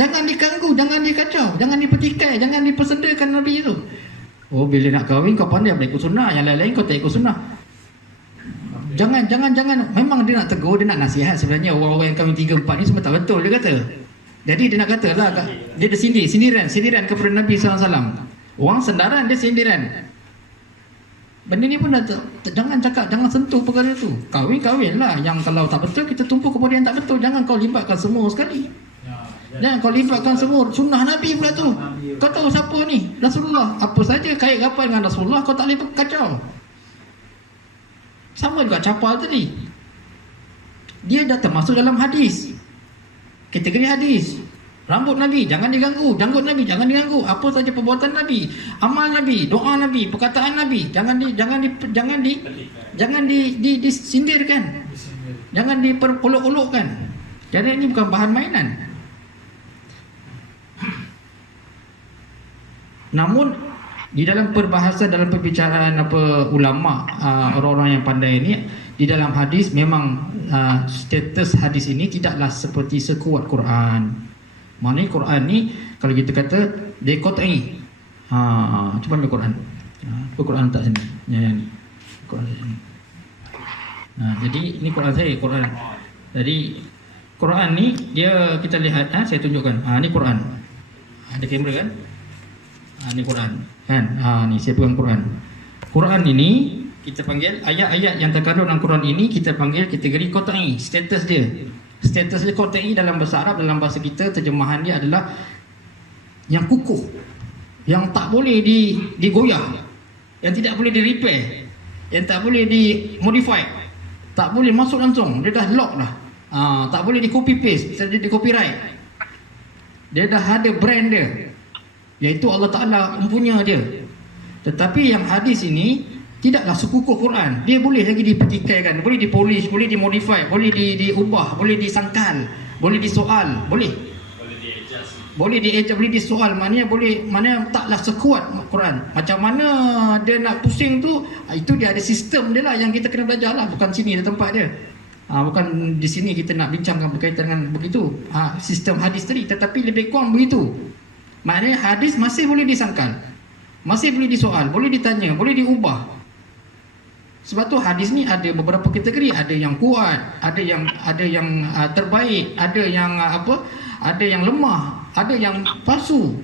Jangan diganggu, jangan dikacau, jangan dipetikai, jangan dipersedakan Nabi itu. Oh, bila nak kahwin kau pandai ikut sunnah, yang lain-lain kau tak ikut sunnah. Jangan. Memang dia nak tegur, dia nak nasihat sebenarnya. Orang-orang yang kahwin 3, 4 ni semua tak betul, dia kata. Jadi dia nak kata lah, dia ada sindiran kepada Nabi SAW. Orang sendaran, dia sindiran. Benda ni pun jangan cakap, jangan sentuh perkara tu. Kahwin lah. Yang kalau tak betul, kita tumpu kepada yang tak betul. Jangan kau libatkan semua sekali. Jangan kau libatkan semua. Sunnah Nabi pula tu. Kau tahu siapa ni? Rasulullah. Apa saja kait rapat dengan Rasulullah, kau tak boleh kacau. Sama juga capal tadi. Dia dah termasuk dalam hadis. Kategori hadis. Rambut Nabi jangan diganggu, janggut Nabi jangan diganggu. Apa saja perbuatan Nabi, amal Nabi, doa Nabi, perkataan Nabi jangan disindirkan. Jangan diperolok-olokkan. Jadi ini bukan bahan mainan. Namun di dalam perbahasan, dalam perbicaraan ulama, orang-orang yang pandai ini, di dalam hadis memang status hadis ini tidaklah seperti sekuat Quran. Maknanya Quran ni kalau kita kata dia qat'i. Cuba ambil Quran. Quran tak sini. Yang ni. Quran sini. Jadi ini Quran saya, Quran. Jadi Quran ni dia kita lihat, saya tunjukkan. Ni Quran. Ada kamera kan? Ni Quran. Kan? Ni saya pegang Quran. Quran ini kita panggil ayat-ayat yang terkandung dalam Quran ini kita panggil kategori qat'i, status dia. Status dia qat'i dalam bahasa Arab, dalam bahasa kita terjemahan dia adalah yang kukuh, yang tak boleh digoyah, yang tidak boleh di repair, yang tak boleh di modify, tak boleh masuk langsung, dia dah lock dah. Tak boleh di copy paste, tak boleh di copyright. Dia dah ada brand dia, iaitu Allah Ta'ala mempunyai dia. Tetapi yang hadis ini tidaklah sekukuh Quran. Dia boleh lagi dipertikaikan, boleh dipolish, boleh dimodify, boleh diubah, boleh disangkal, boleh disoal, boleh boleh disoal. Maknanya taklah sekuat Quran. Macam mana dia nak pusing tu, itu dia ada sistem dia lah yang kita kena belajar lah. Bukan sini ada tempat dia. Bukan di sini kita nak bincangkan berkaitan dengan begitu. Sistem hadis tadi, tetapi lebih kurang begitu. Maknanya hadis masih boleh disangkal, masih boleh disoal, boleh ditanya, boleh diubah. Sebab tu hadis ni ada beberapa kategori, ada yang kuat, ada yang terbaik, ada yang ada yang lemah, ada yang palsu.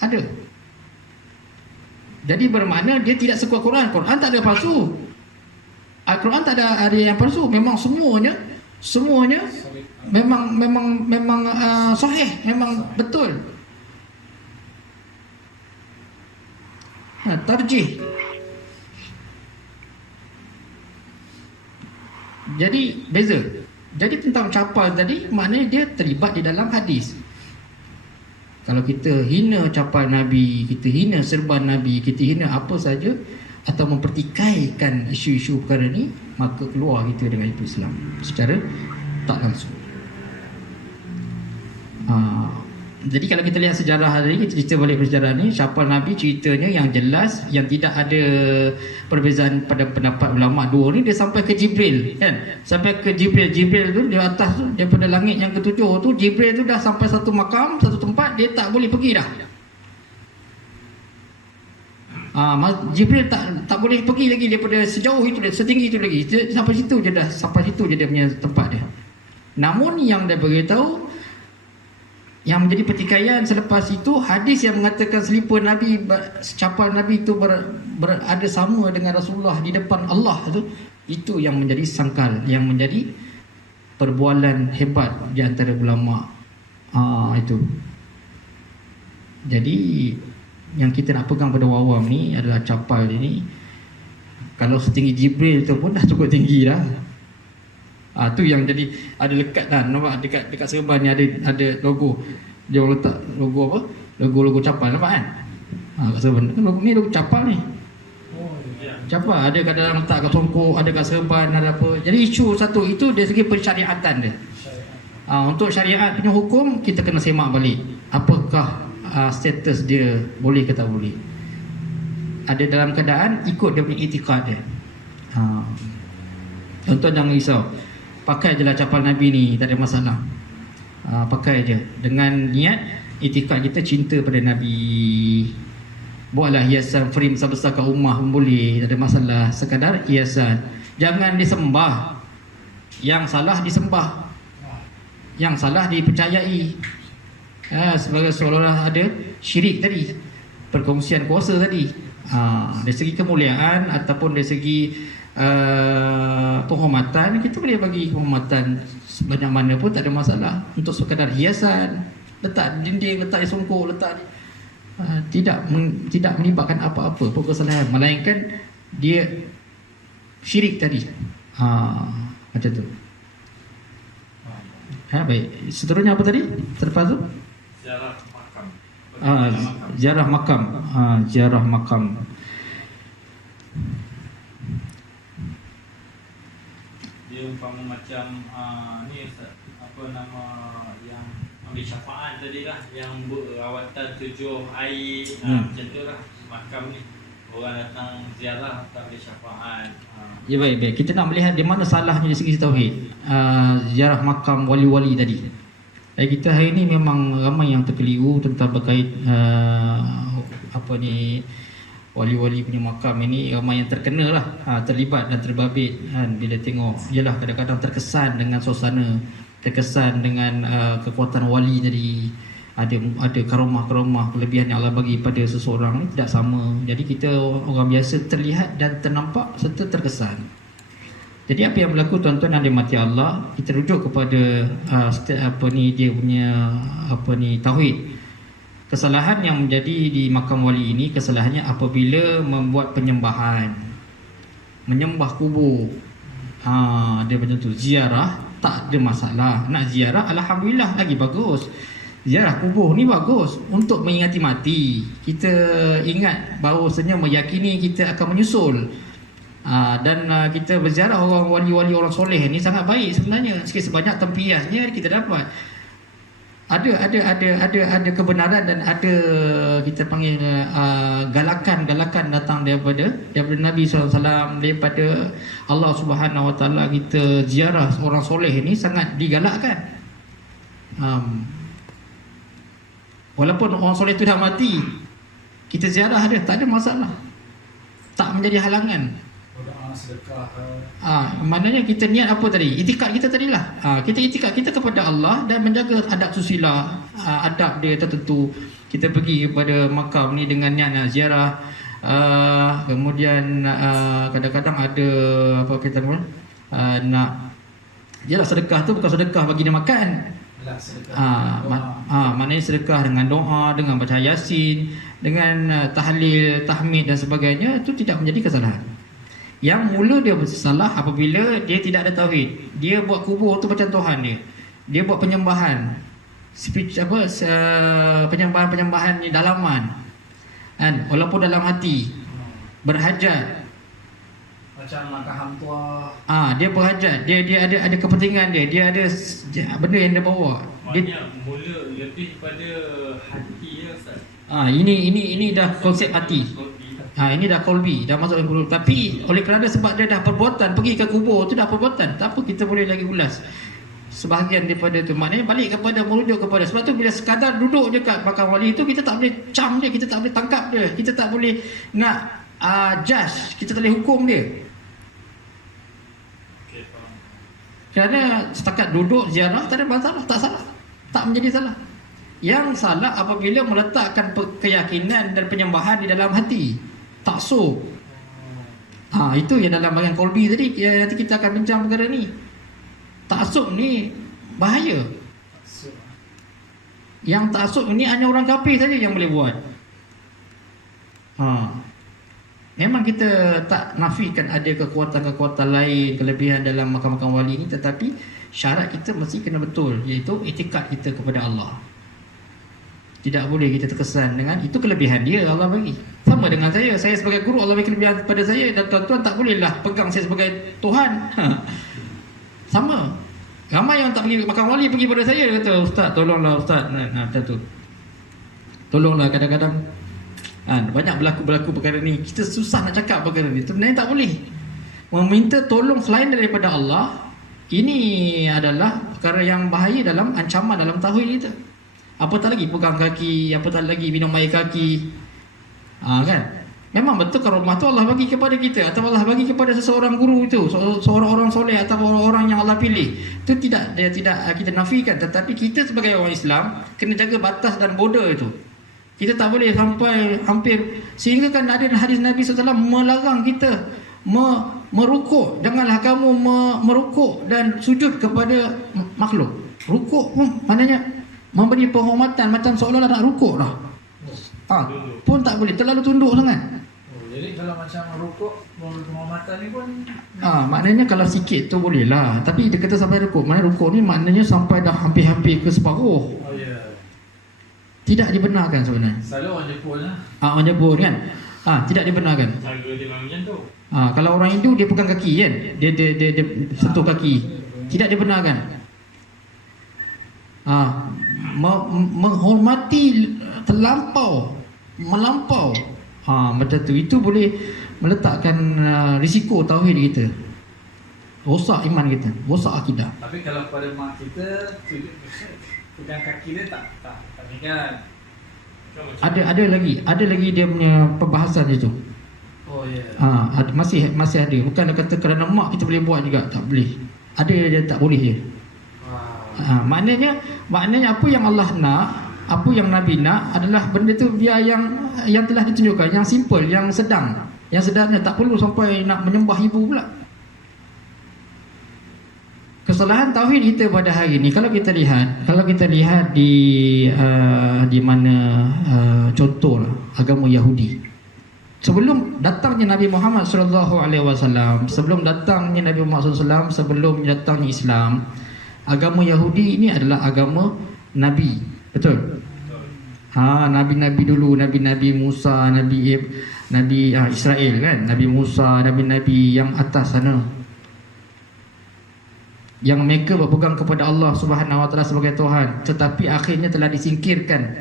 Ada. Jadi bermakna dia tidak sekuat Quran. Quran tak ada palsu. Al-Quran tak ada yang palsu. Memang semuanya memang sahih, memang betul. Tarjih. Jadi beza. Jadi tentang capal tadi, maknanya dia terlibat di dalam hadis. Kalau kita hina capal Nabi, kita hina serban Nabi, kita hina apa saja, atau mempertikaikan isu-isu perkara ni, maka keluar kita dengan Islam secara tak langsung. Jadi kalau kita lihat sejarah hari ini, kita cerita balik sejarah ni, capal Nabi ceritanya yang jelas, yang tidak ada perbezaan pada pendapat ulama dua ni, dia sampai ke Jibril kan. Sampai ke Jibril tu di atas tu, daripada langit yang ketujuh tu, Jibril tu dah sampai satu makam, satu tempat, dia tak boleh pergi dah. Jibril tak boleh pergi lagi daripada sejauh itu, setinggi itu lagi. Sampai situ je dia punya tempat dia. Namun yang dia beritahu, yang menjadi pertikaian selepas itu, hadis yang mengatakan selipar Nabi, capal Nabi itu berada sama dengan Rasulullah di depan Allah itu yang menjadi sangkal, yang menjadi perbualan hebat di antara ulama. Itu. Jadi yang kita nak pegang pada awam ni adalah capal ini. Kalau setinggi Jibril tu pun dah cukup tinggi dah. Tu yang jadi ada lekat kan, nampak dekat serban ni ada logo. Dia orang letak logo apa? Logo capal, nampak kan? Kat serban. Ni logo capal ni. Capal ada kat dalam, letak kat tongkok, ada kat serban, ada apa. Jadi isu satu itu dari segi pensyariatan dia. Untuk syariat punya hukum kita kena semak balik. Apakah status dia, boleh ke tak boleh? Ada dalam keadaan ikut dia punya itikad dia. Contoh, jangan risau, pakai je lah capal Nabi ni, tak ada masalah. pakai je dengan niat itikad kita cinta pada Nabi. Buatlah hiasan frame besar-besar kat rumah pun boleh, tak ada masalah, sekadar hiasan. Jangan disembah. Yang salah disembah, yang salah dipercayai. Sebagai seolah-olah ada syirik tadi, perkongsian kuasa tadi. Dari segi kemuliaan ataupun dari segi penghormatan, kita boleh bagi penghormatan sebanyak mana pun tak ada masalah. Untuk sekadar hiasan, letak di dinding, letak di songkok, letak di, tidak melibatkan apa-apa pun kesalahan, melainkan dia syirik tadi. Macam tu. Baik. Seterusnya apa tadi? Selepas tu? Ziarah makam. Ziarah makam. Ziarah makam. Dia umpama macam ni apa nama yang ambil syafaat tadi lah, yang berawatan 7 air, macam tu lah makam ni. Orang datang ziarah atau ambil syafaat. Ya, baik. Kita nak melihat di mana salahnya dari segi tauhid. Ziarah makam wali-wali tadi. Kita hari ini memang ramai yang terkeliru tentang berkait wali-wali punya makam ini. Ramai yang terkena lah, terlibat dan terbabit kan, bila tengok. Yalah, kadang-kadang terkesan dengan suasana, terkesan dengan kekuatan wali tadi. Ada karomah-karomah, kelebihan yang Allah bagi pada seseorang ni tidak sama. Jadi kita orang biasa terlihat dan ternampak serta terkesan. Jadi apa yang berlaku tuan-tuan yang dimati Allah, kita rujuk kepada dia punya tauhid. Kesalahan yang menjadi di makam wali ini, kesalahannya apabila membuat penyembahan, menyembah kubur. Dia macam tu. Ziarah tak ada masalah. Nak ziarah alhamdulillah, lagi bagus. Ziarah kubur ni bagus untuk mengingati mati. Kita ingat bahawasanya meyakini kita akan menyusul. Dan kita berziarah orang wali-wali, orang soleh ni sangat baik sebenarnya. Sikit sebanyak tempiasnya kita dapat. Ada kebenaran dan ada kita panggil galakan datang daripada Nabi SAW, daripada Allah Subhanahu Wa Taala. Kita ziarah orang soleh ni sangat digalakkan. Walaupun orang soleh tu dah mati, kita ziarah dia, tak ada masalah, tak menjadi halangan. Sedekah. Maknanya kita niat apa tadi? Itikad kita tadilah. Kita itikad kita kepada Allah dan menjaga adab susila, adab dia tertentu. Kita pergi kepada makam ni dengan niat nak ziarah. Kemudian kadang-kadang ada apa kita nak, yalah, sedekah tu bukan sedekah bagi dia makan. Maknanya sedekah dengan doa, dengan baca yasin, dengan tahlil, tahmid dan sebagainya, itu tidak menjadi kesalahan. Yang mula dia bersalah apabila dia tidak ada tauhid. Dia buat kubur tu macam Tuhan dia. Dia buat penyembahan, penyembahan ni dalaman kan, walaupun dalam hati berhajat. Macam langkah hang tua. Dia berhajat, dia ada kepentingan dia ada benda yang dia bawa. Maknanya mula lebih pada hati ya Ustaz. Ini dah konsep hati. Ini dah kolbi, dah masuk ke kubur. Tapi oleh kerana sebab dia dah perbuatan, pergi ke kubur tu dah perbuatan, tak apa, kita boleh lagi ulas sebahagian daripada tu. Maknanya balik kepada, merujuk kepada. Sebab tu bila sekadar duduk dekat makam wali itu, kita tak boleh cam dia, kita tak boleh tangkap dia, kita tak boleh nak judge, kita tak boleh hukum dia. Kerana setakat duduk ziarah tak ada masalah, tak salah, tak menjadi salah. Yang salah apabila meletakkan keyakinan dan penyembahan di dalam hati, taksub. Itu yang dalam bahagian kolbi tadi. Nanti kita akan bincang perkara ni. Taksub ni bahaya. Yang taksub ni hanya orang kafir saja yang boleh buat. Memang kita tak nafikan ada kekuatan-kekuatan lain, kelebihan dalam makam-makam wali ni, tetapi syarat kita mesti kena betul, iaitu itikad kita kepada Allah. Tidak boleh kita terkesan dengan itu kelebihan dia Allah bagi. Sama dengan saya sebagai guru, Allah bagi kelebihan kepada saya, dan tuan-tuan tak bolehlah pegang saya sebagai Tuhan. Sama. Ramai yang tak pergi makam wali, pergi pada saya, dia kata, "Ustaz, tolonglah Ustaz." Macam tu. Tolonglah, kadang-kadang banyak berlaku perkara ni. Kita susah nak cakap perkara ni. Sebenarnya tak boleh. Meminta tolong selain daripada Allah, ini adalah perkara yang bahaya dalam ancaman dalam tauhid kita. Apatah lagi pegang kaki, apatah lagi minum air kaki. Kan? Memang betul karomah tu Allah bagi kepada kita atau Allah bagi kepada seseorang guru itu, seorang orang soleh atau orang yang Allah pilih. Itu tidak kita nafikan, tetapi kita sebagai orang Islam kena jaga batas dan border itu. Kita tak boleh sampai hampir, sehingga kan ada hadis Nabi SAW melarang kita merukuk. Janganlah kamu merukuk dan sujud kepada makhluk. Rukuk pun maknanya memberi penghormatan macam seolah-olah nak rukuk dah. Pun tak boleh, terlalu tunduk sangat. Jadi kalau macam rukuk, penghormatan ni pun maknanya kalau sikit tu boleh lah. Tapi dia kata sampai rukuk, mana rukuk ni maknanya sampai dah hampir-hampir ke separuh. oh ya. Yeah. Tidak dibenarkan sebenarnya. Selalu orang Jepun lah. Orang Jepun kan. Tidak dibenarkan. Cara dia macam tu. Kalau orang Hindu dia pegang kaki kan. Dia sentuh kaki. Tidak dibenarkan. Menghormati melampau. Macam tu. Itu boleh meletakkan risiko tauhid kita. Rosak iman kita, rosak akidah. Tapi kalau pada mak kita pegang kaki dia tak kan. Ada lagi dia punya perbahasan itu. Oh ya. Yeah. Masih ada. Bukan dia kata kerana mak kita boleh buat juga, tak boleh. Ada dia tak boleh je. Wow. Maknanya apa yang Allah nak, apa yang Nabi nak adalah benda tu dia yang telah ditunjukkan, yang simple, yang sedang. Yang sedangnya tak perlu sampai nak menyembah ibu pula. Kesalahan tauhid kita pada hari ini, kalau kita lihat di mana contoh agama Yahudi. Sebelum datangnya Nabi Muhammad SAW, sebelum datangnya Islam, agama Yahudi ini adalah agama Nabi. Betul? Nabi-nabi dulu, Nabi Musa, Nabi Israel kan, Nabi Musa, Nabi yang atas sana, yang mereka berpegang kepada Allah Subhanahu Wa Taala sebagai Tuhan, tetapi akhirnya telah disingkirkan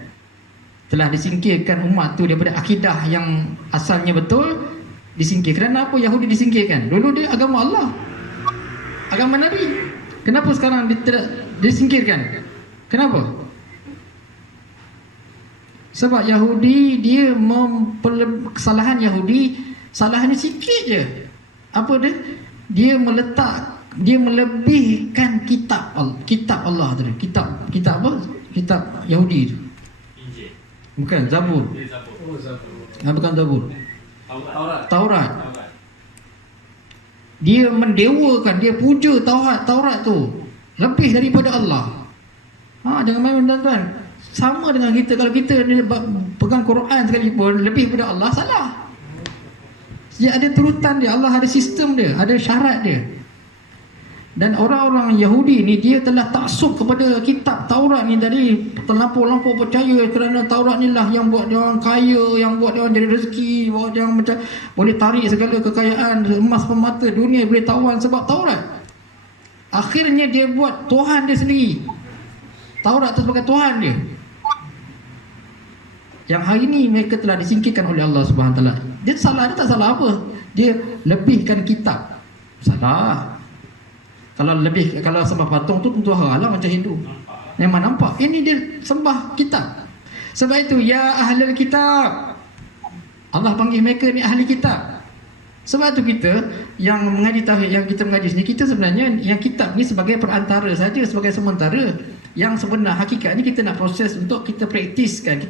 umat tu daripada akidah yang asalnya betul. Disingkirkan. Kenapa Yahudi disingkirkan? Dulu dia agama Allah, agama Nabi. Kenapa sekarang disingkirkan? Kenapa? Sebab Yahudi dia kesalahan Yahudi, salahnya sikit je. Apa dia? Dia melebihkan kitab Allah tu. Kitab apa? Kitab Yahudi tu. Injil. Bukan Zabur. Oh Zabur. Bukan Zabur. Taurat. Dia mendewakan, dia puja Taurat tu lebih daripada Allah. Jangan main tuan-tuan. Sama dengan kita, kalau kita pegang Quran sekalipun lebih daripada Allah, salah. Dia ada turutan dia, Allah ada sistem dia, ada syarat dia. Dan orang-orang Yahudi ni dia telah taksub kepada kitab Taurat ni dari terlampau-lampau percaya kerana Taurat ni lah yang buat dia orang kaya, yang buat dia orang jadi rezeki, buat dia orang macam boleh tarik segala kekayaan, emas permata dunia boleh tawan sebab Taurat. Akhirnya dia buat Tuhan dia sendiri. Taurat tu sebagai Tuhan dia. Yang hari ini mereka telah disingkirkan oleh Allah Subhanahu Wa Taala. Dia salah, dia tak salah apa. Dia lebihkan kitab. Salah. Kalau sembah patung tu tentu haram macam Hindu. Memang nampak. Ini dia sembah kitab. Sebab itu ya ahlul kitab. Allah panggil mereka ni ahli kitab. Sebab itu kita yang mengaji tauhid, yang kita mengaji sini, kita sebenarnya yang kitab ni sebagai perantara saja, sebagai sementara. Yang sebenar hakikatnya kita nak proses untuk kita praktiskan,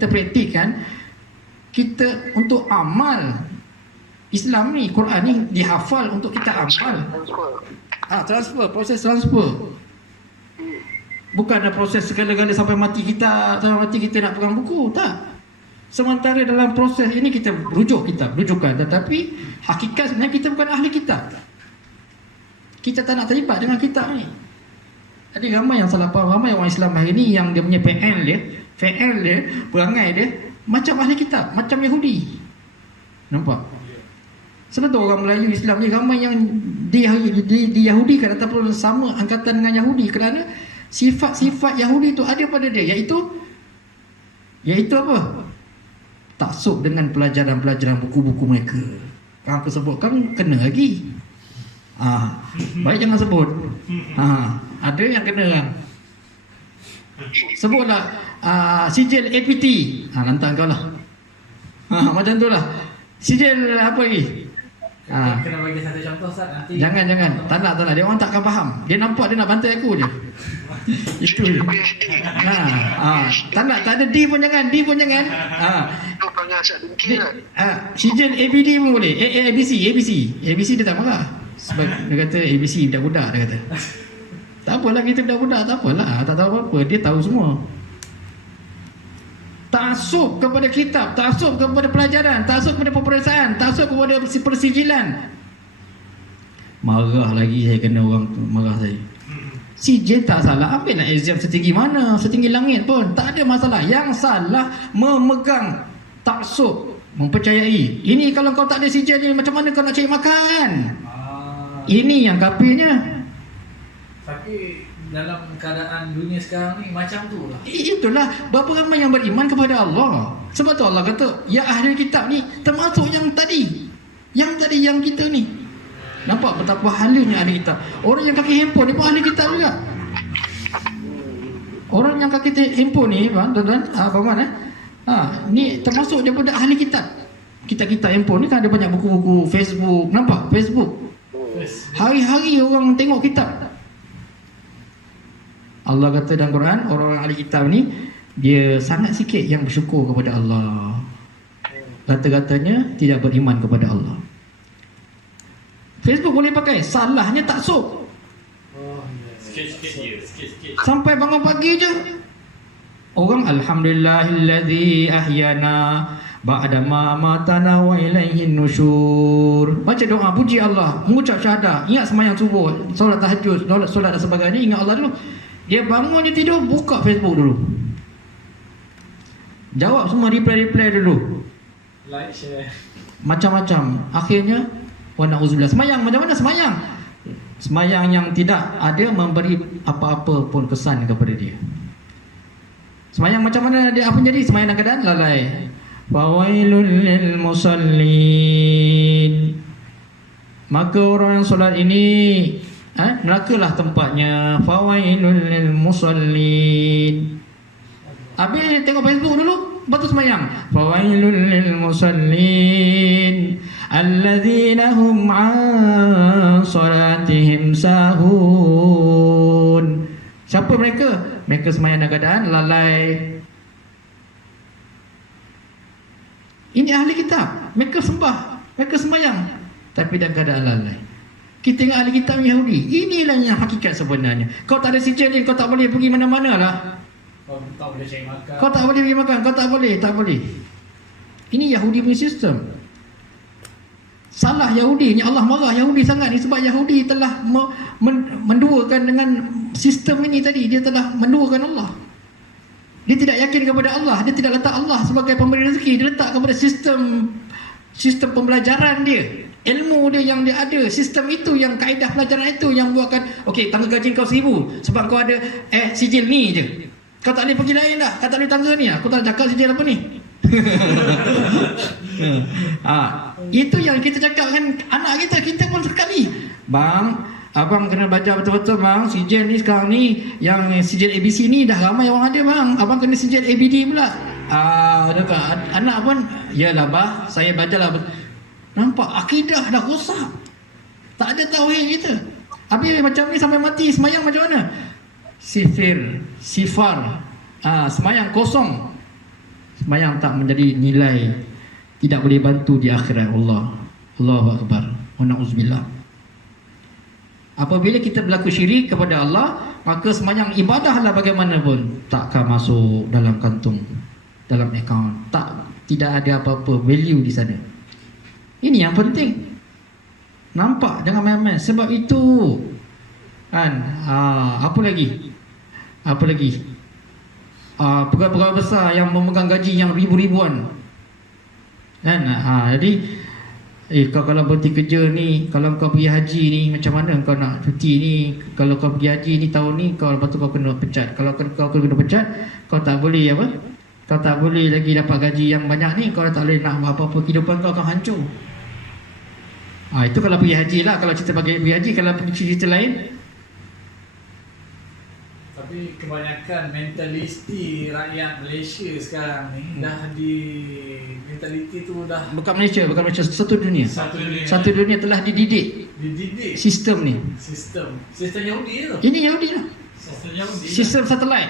kita untuk amal Islam ni, Quran ni dihafal untuk kita amal. Proses transfer. Bukan ada proses segala-gala sampai mati kita nak pegang buku, tak. Sementara dalam proses ini kita rujukan, tetapi hakikat sebenarnya kita bukan ahli kitab. Kita tak nak terlibat dengan kitab ni. Ada ramai yang salah faham, ramai orang Islam hari ni yang dia punya PL dia, perangai dia macam ahli kitab, macam Yahudi. Nampak? Sebenarnya orang Melayu Islam ni ramai yang diyahudikan ataupun sama angkatan dengan Yahudi kerana sifat-sifat Yahudi itu ada pada dia, iaitu apa? Taksub dengan pelajaran-pelajaran buku-buku mereka. Yang aku sebutkan kena lagi. Baik jangan sebut. Ada yang kena kan. Sebutlah sijil APT. Lantak kau lah. Macam tu lah. Sijil apa lagi? Kena bagi satu contoh Ustaz nanti. Jangan. Tak nak. Dia orang takkan faham. Dia nampak dia nak bantai aku je. Itu je. Tak nak. Tak ada D pun jangan. Sijil ABD pun boleh. ABC dia tak marah. Sebab dia kata ABC budak-budak dia kata. Tak apalah kita budak-budak, tak apalah. Tak tahu apa-apa. Dia tahu semua. Ta'assub kepada kitab, ta'assub kepada pelajaran, ta'assub kepada peperiksaan, ta'assub kepada persijilan. Marah lagi saya kena orang tu marah saya. Sijil tak salah, ambillah exam setinggi mana, setinggi langit pun, tak ada masalah. Yang salah memegang ta'assub, mempercayai. Ini kalau kau tak ada sijil ni, macam mana kau nak cari makan? Ini yang kafirnya. Tapi dalam keadaan dunia sekarang ni macam tu lah. Itulah berapa ramai yang beriman kepada Allah. Sebab tu Allah kata, ya ahli kitab ni termasuk yang tadi. Yang kita ni. Nampak betapa halnya ahli kitab. Orang yang kaki handphone ni pun ahli kitab juga. Orang yang kaki handphone ni, tuan-tuan, abang-abang ni termasuk daripada ahli kitab. Kita handphone ni kan ada banyak buku-buku Facebook. Nampak? Facebook. Hari-hari orang tengok kitab. Allah kata dalam Quran, orang-orang ahli kitab ni dia sangat sikit yang bersyukur kepada Allah. Kata-katanya tidak beriman kepada Allah. Facebook boleh pakai, salahnya taksub. Sikit-sikit. Sampai bangun pagi je orang alhamdulillahillazi ahyana ba'dama matana wa ilaihin nusyur. Baca doa puji Allah, mengucap syahadah, ingat sembahyang subuh, solat tahajud, solat dan sebagainya, ingat Allah dulu. Dia bangun, dia tidur, buka Facebook dulu. Jawab semua, reply dulu. Like, share. Macam-macam. Akhirnya, wa na'udzubillah. Semayang, macam mana semayang? Semayang yang tidak ada memberi apa-apa pun kesan kepada dia. Semayang macam mana dia apa jadi? Semayang dalam keadaan lalai. Fawailul lil musallin. Maka orang yang solat ini nerakalah tempatnya. Fawailul lil musallin. Habis tengok Facebook dulu, baru semayang. Fawailul lil musallin alladzina hum an salatihim sahun. Siapa mereka? Mereka semayang dalam keadaan lalai. Ini ahli kitab. Mereka sembah, mereka semayang, tapi dalam keadaan lalai. Kita tengok ahli kitab Yahudi. Inilah yang hakikat sebenarnya. Kau tak ada sijil ni, kau tak boleh pergi mana-mana lah. Kau tak boleh cari makan. Kau tak boleh pergi makan. Kau tak boleh. Ini Yahudi punya sistem. Salah Yahudi. Ni Allah marah Yahudi sangat ni sebab Yahudi telah menduakan dengan sistem ini tadi. Dia telah menduakan Allah. Dia tidak yakin kepada Allah. Dia tidak letak Allah sebagai pemberi rezeki. Dia letak kepada sistem pembelajaran dia. Ilmu dia yang dia ada. Sistem itu yang kaedah pelajaran itu yang buatkan, okey, tangga gaji kau 1,000 sebab kau ada sijil ni je. Kau tak boleh pergi lain dah. Kau tak boleh tangga ni. Aku tak cakap sijil apa ni. Itu yang kita cakap kan anak kita pun sekali. Bang, abang kena baca betul-betul bang. Sijil ni sekarang ni, yang sijil ABC ni dah ramai orang ada bang. Abang kena sijil ABD pula. Anak pun, yalah bah, saya bacalah. Nampak akidah dah rosak. Tak ada tauhid kita. Habis macam ni sampai mati, semayang macam mana? Sifar. Semayang kosong. Semayang tak menjadi nilai, tidak boleh bantu di akhirat. Allahu Akbar. Wa na'udzubillah. Apabila kita berlaku syirik kepada Allah, maka semayang ibadahlah bagaimanapun takkan masuk dalam kantung, dalam akaun. Tidak ada apa-apa value di sana. Ini yang penting. Nampak, jangan main-main. Sebab itu kan, apa lagi? Pegawai besar yang memegang gaji yang ribu-ribuan kan. Jadi kau kalau berhenti kerja ni, kalau kau pergi haji ni, macam mana kau nak cuti ni? Kalau kau pergi haji ni tahun ni, lepas tu kau kena pecat. Kalau kau kena pecat, kau tak boleh kau tak boleh lagi dapat gaji yang banyak ni. Kau tak boleh nak buat apa-apa, kehidupan kau akan hancur. Itu kalau pergi haji lah. Kalau cerita pergi haji, kalau pergi cerita lain, Tapi kebanyakan mentaliti rakyat Malaysia sekarang ni dah di mentaliti tu dah bukan Malaysia, satu dunia. satu dunia. Satu dunia telah dididik Dididik sistem ni. sistem Yahudi tu. Ini Yahudi lah. Sistem Yahudi. Sistem satelit.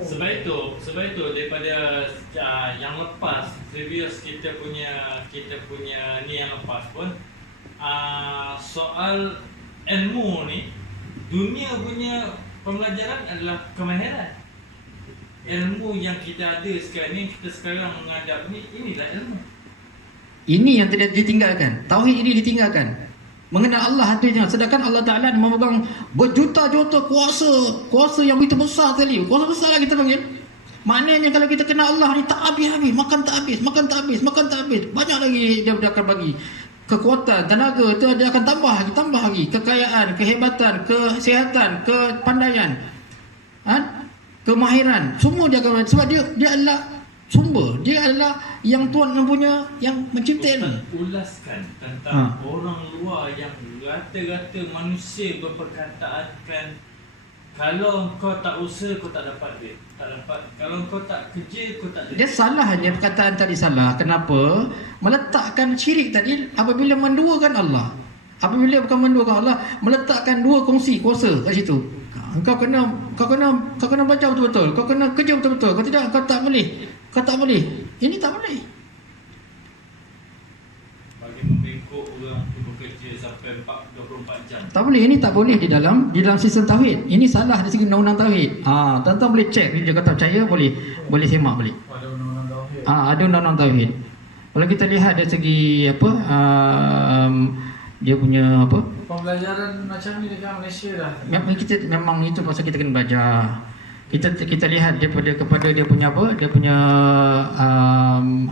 Sebab itu daripada yang lepas previous kita punya ni yang lepas pun soal ilmu ni, dunia punya pembelajaran adalah kemahiran. Ilmu yang kita ada sekarang ni, kita sekarang menghadap ni, inilah ilmu. Ini yang tidak ditinggalkan. Tauhid ini ditinggalkan. Mengenal Allah hatinya. Sedangkan Allah Ta'ala memegang berjuta-juta kuasa yang begitu besar sekali. Kuasa besar lah kita panggil. Maknanya kalau kita kenal Allah ni tak habis-habis. Makan tak habis. Banyak lagi dia akan bagi. Kekuatan, tenaga itu dia akan tambah lagi. Kekayaan, kehebatan, kesihatan, kepandaian, kemahiran. Semua dia akan, sebab dia adalah sumber. Dia adalah yang Tuhan yang punya, yang mencipta ni. Ulaskan tentang orang luar yang rata-rata manusia berperkataankan, kalau kau tak usaha kau tak dapat duit, tak dapat. Kalau kau tak kerja kau tak ada. Dia salahnya perkataan tadi salah. Kenapa? Meletakkan syirik tadi apabila menduakan Allah. Apabila bukan menduakan Allah, meletakkan dua kongsi kuasa kat situ. Kau kena belajar betul-betul. Kau kena kerja betul-betul. Kau tidak, kau tak boleh. Ini tak boleh. Bagi membengkok orang tu bekerja sampai 24 jam. Tak boleh. Ini tak boleh di dalam sistem tauhid. Ini salah dari segi undang-undang tauhid. Tuan-tuan boleh cek. Dia kata percaya, boleh semak balik. Ada undang-undang tauhid. Ada undang-undang tauhid. Kalau kita lihat dari segi dia punya Pembelajaran macam ni dekat Malaysia dah. memang itu pasal kita kena belajar. Kita lihat kepada dia punya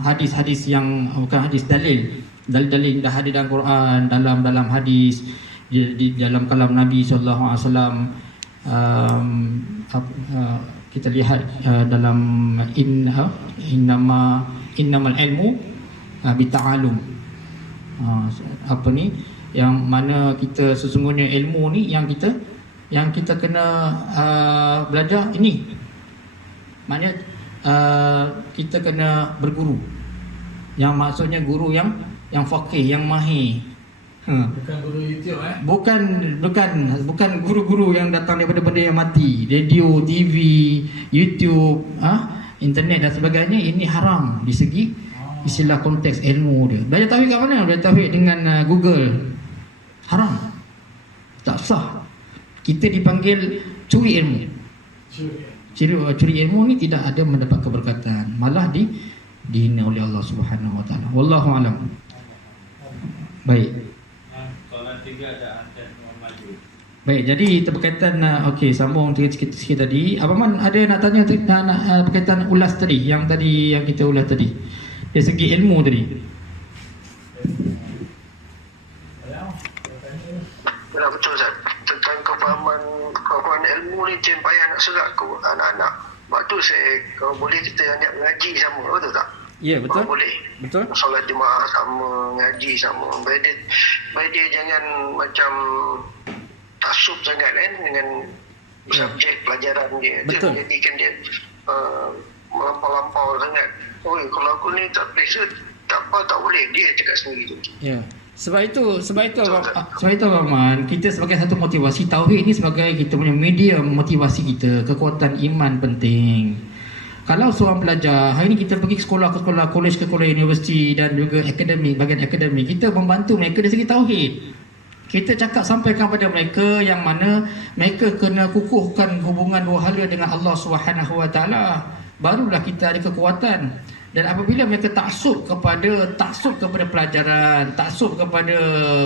hadis-hadis yang bukan hadis, dalil dah ada dalam Quran, dalam hadis, di dalam kalam Nabi sallallahu alaihi wasallam. Kita lihat dalam innamal ilmu bita'allum. Yang mana kita sesungguhnya ilmu ni yang kita kena belajar ini. Maknanya kita kena berguru. Yang maksudnya guru yang faqih, yang mahir. Bukan guru YouTube Bukan guru-guru yang datang daripada benda yang mati. Radio, TV, YouTube, internet dan sebagainya. Ini haram di segi istilah konteks ilmu dia. Belajar tauhid kat mana? Belajar tauhid dengan Google. Haram. Tak sah. Kita dipanggil curi ilmu. Curi ilmu ni tidak ada mendapat keberkatan, malah dihina oleh Allah Subhanahu Wa Taala. Wallahu alam. Baik. Soalan 3 ada Antan maju. Baik, jadi berkaitan sambung sikit tadi. Abang Man ada nak tanya berkaitan ulas tadi yang kita ulas tadi. Dari segi ilmu tadi. Ya, betul Ustaz. Tentang kefahaman ilmu ni macam payah nak serat ke anak-anak. Sebab tu kalau boleh kita niat mengaji sama, betul tak? Ya, betul. Kalau boleh. Betul. Solat jemaah sama, ngaji sama. Baik dia jangan macam taksub sangat dengan subjek pelajaran dia. Betul. Dia menjadikan dia melampau-lampau sangat. Kalau aku ni tak periksa, tak boleh. Dia cakap sendiri tu. Ya. Sebab itu Abang Man, kita sebagai satu motivasi, tauhid ni sebagai kita punya medium motivasi kita, kekuatan iman penting. Kalau seorang pelajar, hari ni kita pergi sekolah ke sekolah, kolej ke kolej, universiti dan juga akademik, bahagian akademik, kita membantu mereka dari segi tauhid. Kita cakap sampaikan pada mereka yang mana mereka kena kukuhkan hubungan dua hala dengan Allah Subhanahu Wa Taala. Barulah kita ada kekuatan. Dan apabila mereka taksub kepada pelajaran, taksub kepada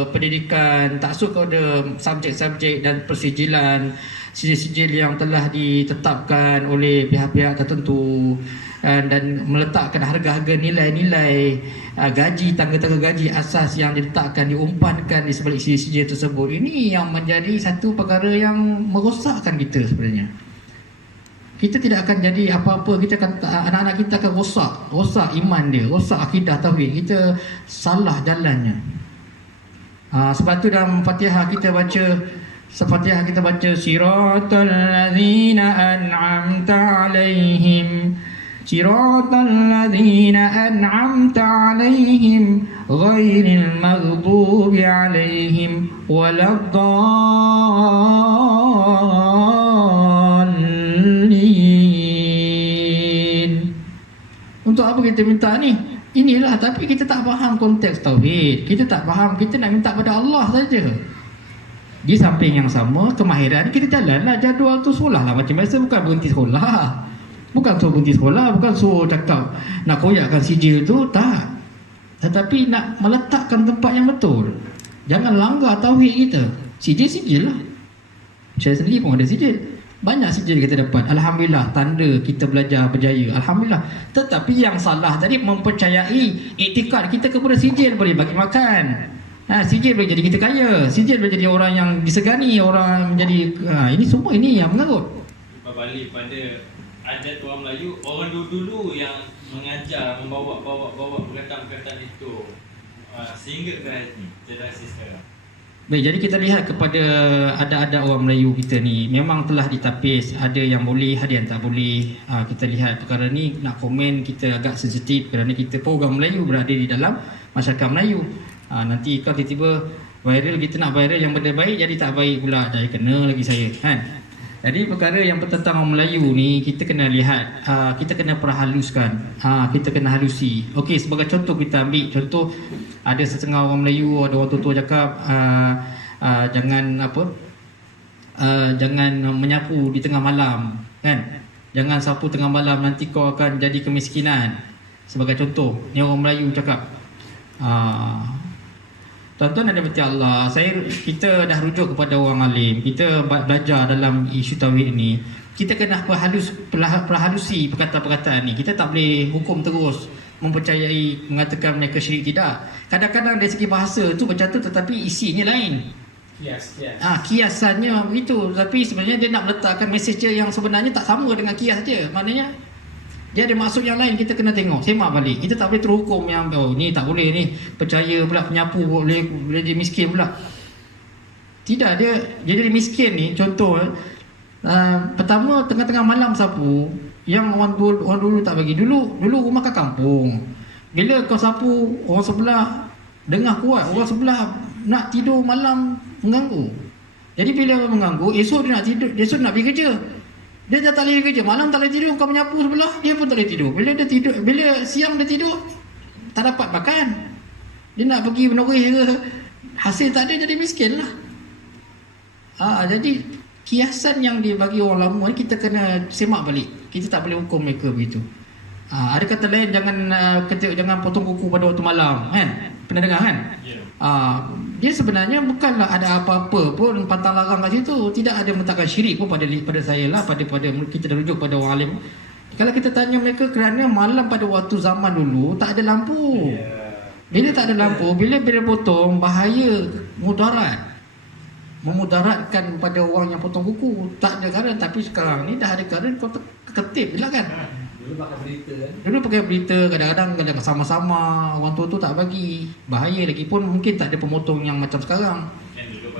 pendidikan, taksub kepada subjek-subjek dan persijilan, sijil-sijil yang telah ditetapkan oleh pihak-pihak tertentu, dan meletakkan harga-harga nilai-nilai gaji, tangga-tangga gaji asas yang diletakkan, diumpankan di sebalik sijil tersebut, ini yang menjadi satu perkara yang merosakkan kita sebenarnya. Kita tidak akan jadi apa-apa. Kita akan, anak-anak kita akan rosak iman dia, rosak akidah tauhid. Kita salah jalannya. Sebab tu dalam Fatihah kita baca siratal ladzina an'amta alaihim ghairil maghdubi alaihim waladdallin. Untuk apa kita minta ni? Inilah, tapi kita tak faham konteks tauhid. Kita tak faham, kita nak minta pada Allah saja. Di samping yang sama, kemahiran kita jalanlah jadual tu sekolah lah macam biasa, bukan berhenti sekolah. Bukan suruh berhenti sekolah, bukan suruh cakap nak koyakkan sijil tu, tak. Tetapi nak meletakkan tempat yang betul. Jangan langgar tauhid kita. Sijil lah. Saya sendiri pun ada sijil. Banyak sijil kita dapat. Alhamdulillah, tanda kita belajar berjaya. Alhamdulillah. Tetapi yang salah tadi mempercayai iktikad kita kepada sijil boleh bagi makan. Sijil boleh jadi kita kaya. Sijil boleh jadi orang yang disegani, orang menjadi ini semua ini yang mengarut. Balik pada adat orang Melayu, orang dulu yang mengajar, membawa perkataan-perkataan itu sehingga ke hari ini, generasi sekarang. Baik, jadi kita lihat kepada adat-adat orang Melayu kita ni memang telah ditapis, ada yang boleh, ada yang tak boleh. Kita lihat perkara ni nak komen kita agak sensitif kerana kita pun orang Melayu berada di dalam masyarakat Melayu. Nanti kalau tiba-tiba viral, kita nak viral yang benda baik jadi tak baik pula, jadi kena lagi saya kan. Jadi perkara yang bertentang orang Melayu ni kita kena lihat, kita kena perhaluskan, kita kena halusi. Okey, sebagai contoh kita ambil contoh, ada setengah orang Melayu, ada orang tua-tua cakap jangan jangan menyapu di tengah malam kan. Jangan sapu tengah malam, nanti kau akan jadi kemiskinan. Sebagai contoh, ni orang Melayu cakap. Tuan-tuan dan dirahmati Allah, kita dah rujuk kepada orang alim. Kita belajar dalam isu tauhid ini. Kita kena perhalusi perkataan-perkataan ni. Kita tak boleh hukum terus, mempercayai, mengatakan mereka syirik, tidak. Kadang-kadang dari segi bahasa tu macam tu, tetapi isinya lain. Kiasannya begitu. Tapi sebenarnya dia nak meletakkan mesej yang sebenarnya tak sama dengan kias dia. Maknanya dia ada maksud yang lain, kita kena tengok, semak balik. Kita tak boleh terhukum yang ni tak boleh ni, percaya pula penyapu boleh jadi miskin pula. Tidak, dia jadi miskin ni. Contoh pertama tengah-tengah malam sapu, yang orang dulu tak bagi. Dulu rumah kat kampung, bila kau sapu orang sebelah dengar kuat, orang sebelah nak tidur malam mengganggu. Jadi bila mengganggu, esok dia nak tidur, esok nak pergi kerja. Dia dah tak boleh kerja, malam tak boleh tidur, kau menyapu sebelah, dia pun tak boleh tidur. Bila dia tidur, bila siang dia tidur, tak dapat makan. Dia nak pergi menoreh ke, hasil tak ada, jadi miskin lah. Jadi kiasan yang dia bagi orang lama ni kita kena semak balik. Kita tak boleh hukum mereka begitu. Ada kata lain, jangan potong kuku pada waktu malam kan. Pernah dengar kan? Dia sebenarnya bukanlah ada apa-apa pun pantang larang kat situ. Tidak ada meletakkan syirik pun pada saya lah, pada kita dah rujuk pada orang alim. Kalau kita tanya mereka, kerana malam pada waktu zaman dulu tak ada lampu. Bila tak ada lampu, bila potong, bahaya, memudaratkan pada orang yang potong kuku. Tak ada karen, tapi sekarang ni dah ada karen, kau ketip je lah kan. Dulu pakai berita, kadang-kadang sama-sama, orang tua tu tak bagi. Bahaya lagi pun, mungkin tak ada pemotong yang macam sekarang.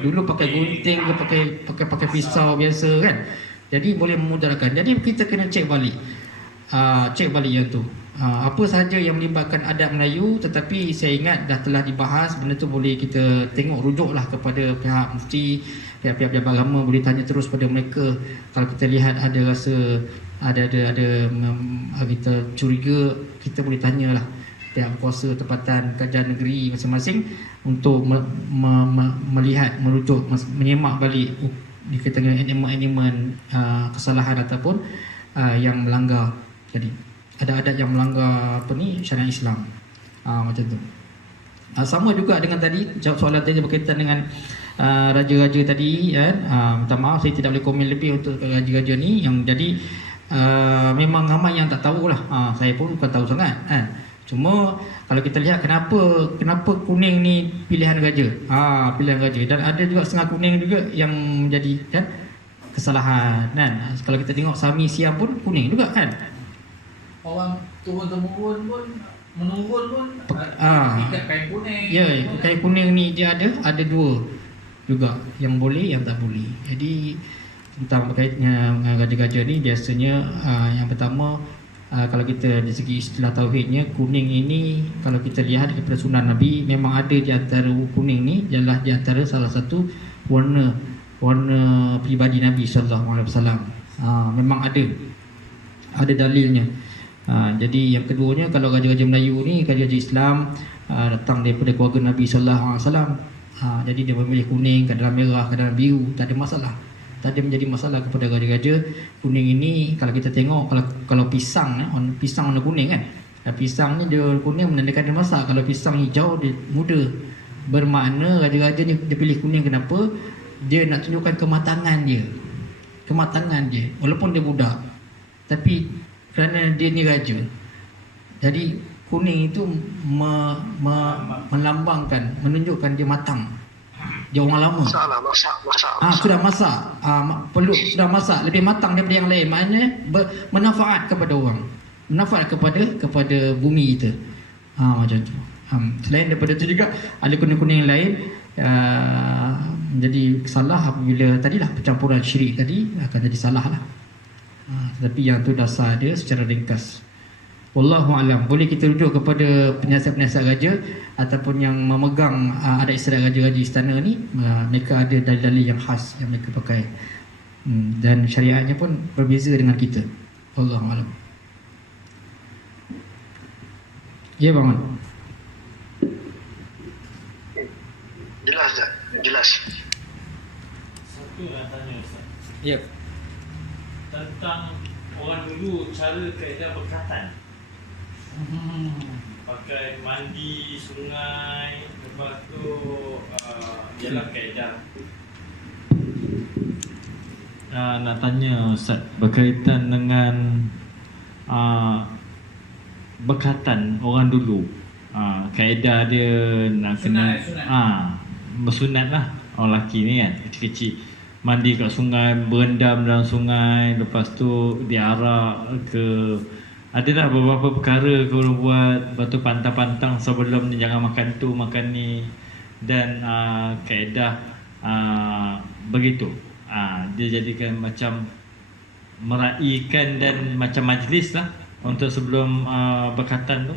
Dulu pakai gunting ke pakai pisau biasa kan. Jadi boleh memudaratkan. Jadi kita kena cek balik yang tu. Apa sahaja yang melibatkan adat Melayu, tetapi saya ingat dah telah dibahas, benda tu boleh kita tengok, rujuklah kepada pihak mufti, pihak-pihak pejabat agama, boleh tanya terus pada mereka. Kalau kita lihat ada rasa ada kita curiga, kita boleh tanyalah pihak berkuasa tempatan kajian negeri masing-masing untuk melihat, merujuk, menyemak balik dikatakan elemen kesalahan ataupun yang melanggar. Jadi ada adat yang melanggar syariat Islam, macam tu. Sama juga dengan tadi, jawab soalan tadi berkaitan dengan raja-raja tadi kan. Minta maaf saya tidak boleh komen lebih untuk raja-raja ni yang jadi. Memang ramai yang tak tahulah. Saya pun bukan tahu sangat kan. Cuma kalau kita lihat kenapa kuning ni pilihan raja. Pilihan raja, dan ada juga setengah kuning juga yang menjadi kan kesalahan kan. Kalau kita tengok Sami Siam pun kuning juga kan. Orang turun-temurun pun menurun pun ikat kain kuning. Ya, kain kuning ni dia ada dua juga, yang boleh, yang tak boleh. Jadi tentang berkaitannya dengan gajah-gajah ni, biasanya yang pertama, kalau kita dari segi istilah tauhidnya, kuning ini kalau kita lihat daripada sunnah Nabi, memang ada di antara kuning ni adalah di antara salah satu warna pribadi Nabi sallallahu alaihi wasallam. Memang ada dalilnya. Jadi yang keduanya, kalau gajah-gajah Melayu ni, gajah-gajah Islam datang daripada keluarga Nabi sallallahu alaihi wasallam, jadi dia memilih kuning, kadang merah, kadang biru, tak ada masalah. Tak ada menjadi masalah kepada gajah-gajah. Kuning ini kalau kita tengok, kalau pisang warna kuning kan, pisang ni dia kuning menandakan dia masak. Kalau pisang hijau dia muda. Bermakna gajah-gajah ni dia pilih kuning, kenapa? Dia nak tunjukkan kematangan dia, walaupun dia budak, tapi kerana dia ni raja. Jadi kuning itu melambangkan, menunjukkan dia matang, dia orang lama. Masak. Sudah masak. Sudah masak, lebih matang daripada yang lain. Maknanya bermanfaat kepada orang, manfaat kepada bumi kita. Macam tu. Selain daripada itu juga ada kuning-kuning yang lain. Jadi salah apabila tadilah percampuran syirik tadi akan jadi salah lah. Tetapi yang tu dasar dia secara ringkas. Wallahu alam. Boleh kita rujuk kepada penyiasat-penyiasat gajah ataupun yang memegang adat istiadat gajah-gajah istana ni, mereka ada dalil-dalil yang khas yang mereka pakai. Dan syariatnya pun berbeza dengan kita. Wallahu alam. Ya, Bang Man. Jelas. Satu nak tanya Ustaz. Ya. Tentang orang dulu, cara kaedah berkatan. Pakai mandi sungai, lepas tu ialah kaedah. Nak tanya Ustaz, berkaitan dengan berkatan orang dulu, kaedah dia nak kena bersunat lah. Orang lelaki ni kan, kecil-kecil mandi kat sungai, berendam dalam sungai, lepas tu diarak ke, adalah beberapa perkara kalau buat, lepas tu pantang-pantang sebelum ni jangan makan tu, makan ni, dan kaedah begitu. Dia jadikan macam meraihkan dan macam majlis lah untuk sebelum berkatan tu.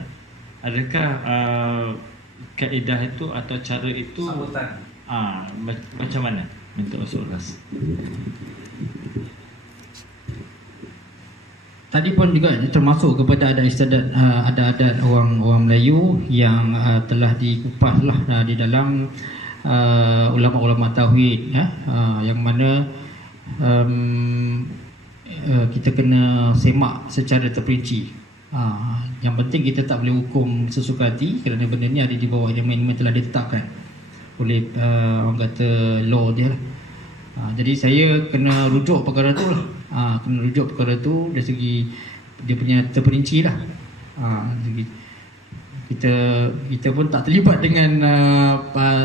Adakah kaedah itu atau cara itu Sambutan. macam mana? Minta Rasulullah. Tadi pun juga termasuk kepada adat orang Melayu yang telah dikupas lah di dalam ulama-ulama tauhid, yang mana kita kena semak secara terperinci. Yang penting kita tak boleh hukum sesuka hati, kerana benda ni ada di bawah ilmu-ilmu telah ditetapkan oleh orang kata law dia lah. Jadi saya kena rujuk perkara tu lah. Kena rujuk perkara tu dari segi dia punya terperinci lah. Jadi kita pun tak terlibat dengan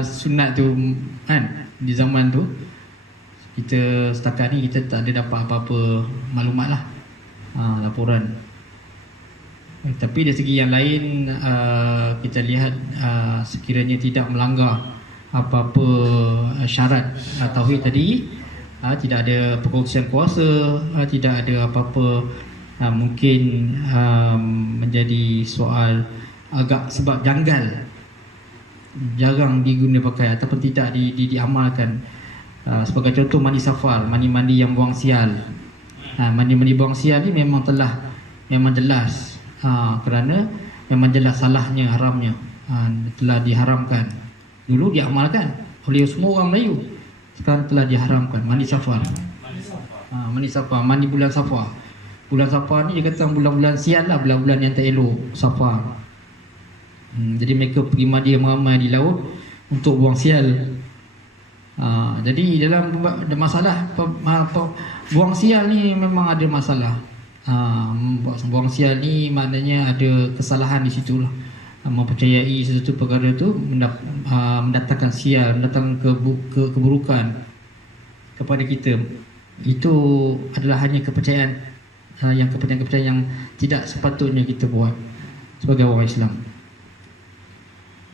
sunat tu kan, di zaman tu. Kita setakat ni kita tak ada dapat apa-apa maklumat lah, laporan. Tapi dari segi yang lain, kita lihat sekiranya tidak melanggar apa-apa syarat tauhid tadi, tidak ada perkongsian kuasa, tidak ada apa-apa mungkin menjadi soal agak sebab janggal, jarang diguna pakai ataupun tidak diamalkan. Sebagai contoh mandi safar, mandi-mandi yang buang sial. Mandi-mandi buang sial ni memang jelas, kerana memang jelas salahnya, haramnya, telah diharamkan. Dulu diamalkan oleh semua orang Melayu, sekarang telah diharamkan. Mandi safar, mandi bulan safar. Bulan safar ni dia kata bulan-bulan sial lah, bulan-bulan yang tak elok safar. Jadi mereka pergi mandi ramai di laut untuk buang sial. Jadi dalam masalah buang sial ni memang ada masalah. Buang sial ni maknanya ada kesalahan di situ lah. Mempercayai sesuatu perkara tu mendatangkan sial, mendatangkan keburukan kepada kita. Itu adalah hanya kepercayaan yang tidak sepatutnya kita buat. sebagai orang Islam.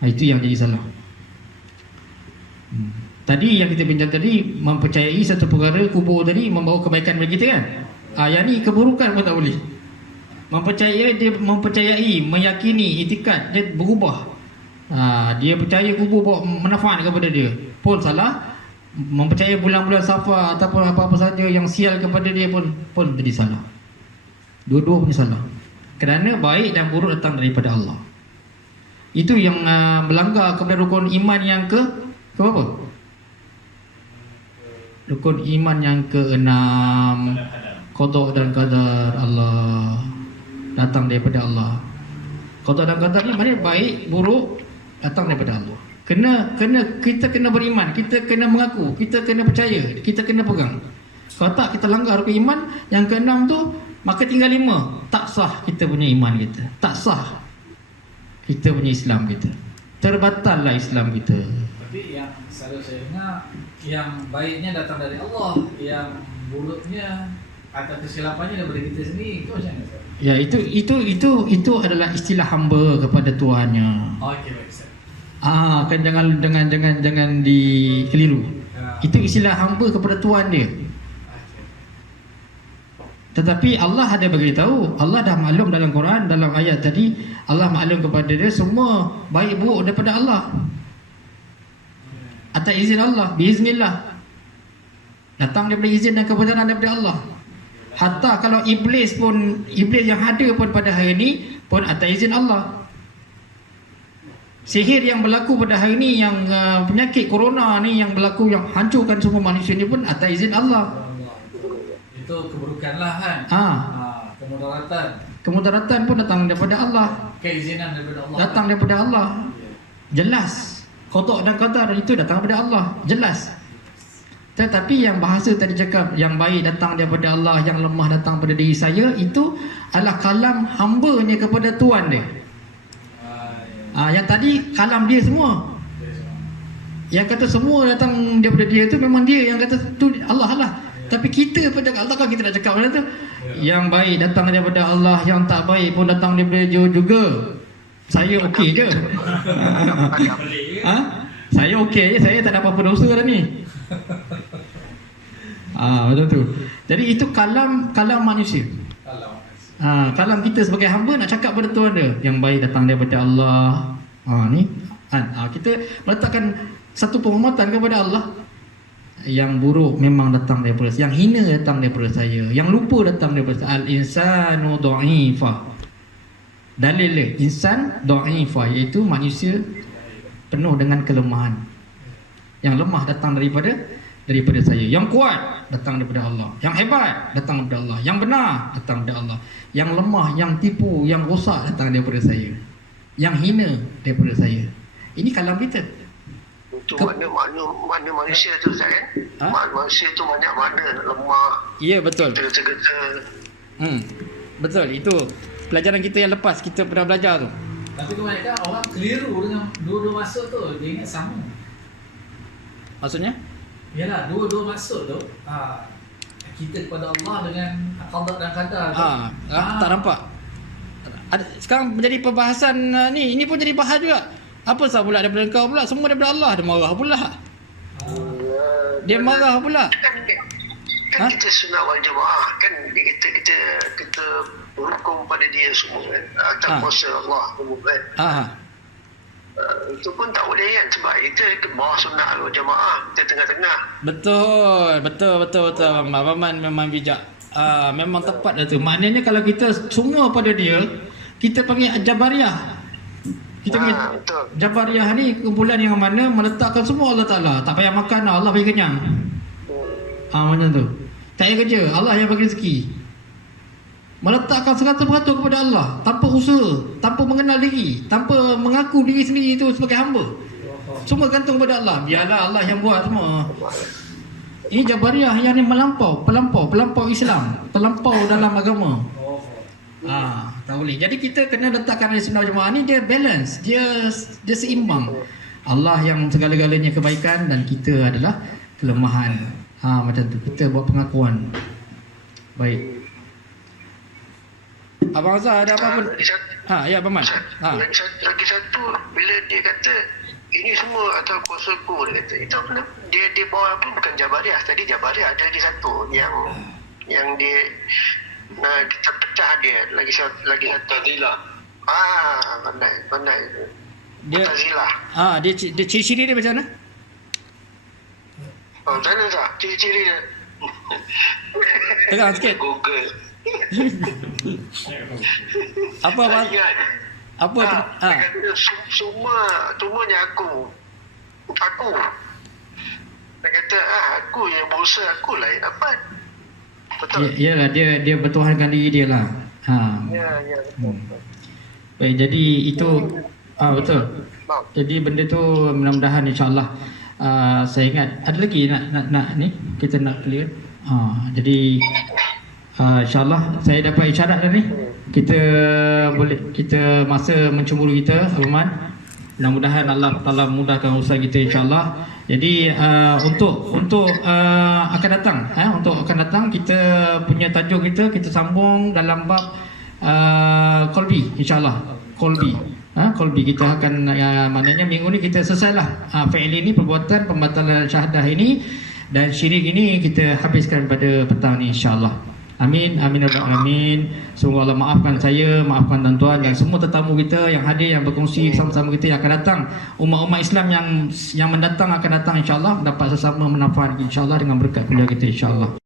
Itu yang jadi salah. Tadi yang kita bincang tadi, mempercayai satu perkara kubur tadi membawa kebaikan bagi kita kan. Yang ni keburukan pun tak boleh. Mempercayai, meyakini, itikad dia berubah. Dia percaya kubur bawa manfaat kepada dia pun salah. Mempercayai bulan-bulan Safar ataupun apa-apa saja yang sial kepada dia pun jadi salah. Dua-dua pun salah. Kerana baik dan buruk datang daripada Allah. Itu yang melanggar kepada rukun iman yang ke berapa? Rukun iman yang ke-6, qada dan qadar Allah, datang daripada Allah. Qada dan qadar ni maknanya baik buruk datang daripada Allah. Kita kena beriman, kita kena mengaku, kita kena percaya, kita kena pegang. Kalau tak kita langgar rukun iman yang ke-6 tu, maka tinggal 5. Tak sah kita punya iman kita. Tak sah kita punya Islam kita. Terbatallah Islam kita. Tapi yang selalu saya dengar, yang baiknya datang dari Allah, yang buruknya atau kesilapannya daripada kita sendiri. Itu macam mana? Ya, itu adalah istilah hamba kepada Tuhannya. Okey, baik Ustaz. Kan jangan dikeliru. Itu istilah hamba kepada Tuhan dia. Tetapi Allah ada beritahu, Allah dah maklum dalam Quran, dalam ayat tadi, Allah maklum kepada dia semua baik buruk daripada Allah. Atas izin Allah, biiznillah. Datang daripada izin dan kebenaran daripada Allah. Hatta kalau iblis yang ada pun pada hari ini pun atas izin Allah. Sihir yang berlaku pada hari ini, yang penyakit corona ni yang berlaku, yang hancurkan semua manusia ni pun atas izin Allah. Itu keburukan lah kan. Kemudaratan pun datang daripada Allah. Keizinan daripada Allah. Datang daripada Allah. Jelas. Qada dan qadar itu datang daripada Allah. Jelas. Tetapi yang bahasa tadi cakap, yang baik datang daripada Allah, yang lemah datang daripada diri saya, itu adalah kalam hambanya kepada Tuhan dia. Yang tadi kalam dia semua. Yang kata semua datang daripada dia tu, memang dia yang kata tu Allah lah. Tapi kita pun cakap, takkan kita nak cakap macam tu? Yang baik datang daripada Allah, yang tak baik pun datang daripada dia juga. Saya okey je. Saya okey je, saya tak ada apa-apa dosa dah ni. Macam tu. Jadi itu kalam manusia. Kalam kita sebagai hamba nak cakap pada Tuhan dia. Yang baik datang daripada Allah. Kita meletakkan satu penghormatan kepada Allah. Yang buruk memang datang daripada saya. Yang hina datang daripada saya. Yang lupa datang daripada saya. Al-insanu dha'ifa. Dalil dia, insan dha'ifa, iaitu manusia penuh dengan kelemahan. Yang lemah datang daripada saya. Yang kuat datang daripada Allah. Yang hebat datang daripada Allah. Yang benar datang daripada Allah. Yang lemah, yang tipu, yang rosak datang daripada saya. Yang hina daripada saya. Ini kalam kita. Itu mana manusia tu kan? Manusia tu banyak mana lemah. Ya, betul. Tergesa-gesa. Betul, itu pelajaran kita yang lepas kita pernah belajar tu. Tapi kebanyakan orang keliru dengan dua-dua maksud tu. Dia ingat sama. Maksudnya? Yalah, dua-dua maksud tu, kita kepada Allah dengan qada dan qadar tu. Tak nampak. Sekarang menjadi perbahasan ni. Ini pun jadi bahas juga. Apa sah pula daripada kau pula? Semua daripada Allah. Dia marah pula. Dia marah pula. Kan kita sunnah wal jamaah. Kan dia kata kita berhukum pada dia semua kan. Atas kuasa Allah semua kan. Itu pun tak boleh kan. Sebab kita bawah sunnah wal jamaah. Kita tengah-tengah. Betul. Abang memang bijak. Memang tepat dah tu. Maknanya kalau kita semua pada dia, kita panggil Jabariyah. Kita panggil Jabariyah ni kumpulan yang mana meletakkan semua Allah Ta'ala. Tak payah makan, Allah bagi kenyang. Macam tu. Tak payah kerja, Allah yang bagi rezeki. Meletakkan 100% kepada Allah, tanpa usaha, tanpa mengenal diri, tanpa mengaku diri sendiri itu sebagai hamba. Semua gantung kepada Allah. Biarlah Allah yang buat semua. Ini Jabariyah yang ni melampau Islam, terlampau dalam agama. Tak boleh. Jadi kita kena letakkan Ahli Sunnah Jamaah ni, dia balance, dia seimbang. Allah yang segala-galanya kebaikan dan kita adalah kelemahan. Macam tu. Kita buat pengakuan. Baik. Abang Azhar ada apa-apa? Ya Paman. Lagi satu, bila dia kata ini semua atas kuasaku, dia kata itu apa? Dia bawa apa? Bukan Jabariah. Tadi Jabariah ada lagi satu yang dia kita pecah dia lagi satu. Tazilah. Pandai. Dia Tazilah. dia ciri-ciri dia macam mana? Macam mana sah? Ciri-ciri dia. Tegang sikit. Google. Apa Tak ingat. apa Dia kata semuanya aku. Dia kata aku yang berusaha, aku lah yang dapat. Betul? Iyalah, dia bertuhankan diri dia lah. Ya, betul. Baik, jadi itu betul. Jadi benda tu mudah-mudahan insya-Allah saya ingat ada lagi nak ni kita nak clear. Jadi insya-Allah saya dapat isyarat dah ni. Kita masa mencemburu kita Abang. Mudah-mudahan Allah Taala mudahkan urusan kita insya-Allah. Jadi untuk akan datang kita punya tajuk kita sambung dalam bab qalbi insya-Allah. Qalbi kita akan maknanya minggu ni kita selesailah fi'li ni, perbuatan pembatalan syahadah ini dan syirik ini kita habiskan pada petang ni insya-Allah. Amin, amin, amin. Semoga Allah maafkan saya, maafkan tuan-tuan dan semua tetamu kita yang hadir, yang berkongsi bersama-sama kita yang akan datang. Umat-umat Islam yang mendatang akan datang insya-Allah dapat sesama manfaat insya-Allah dengan berkat kuliah kita insya-Allah.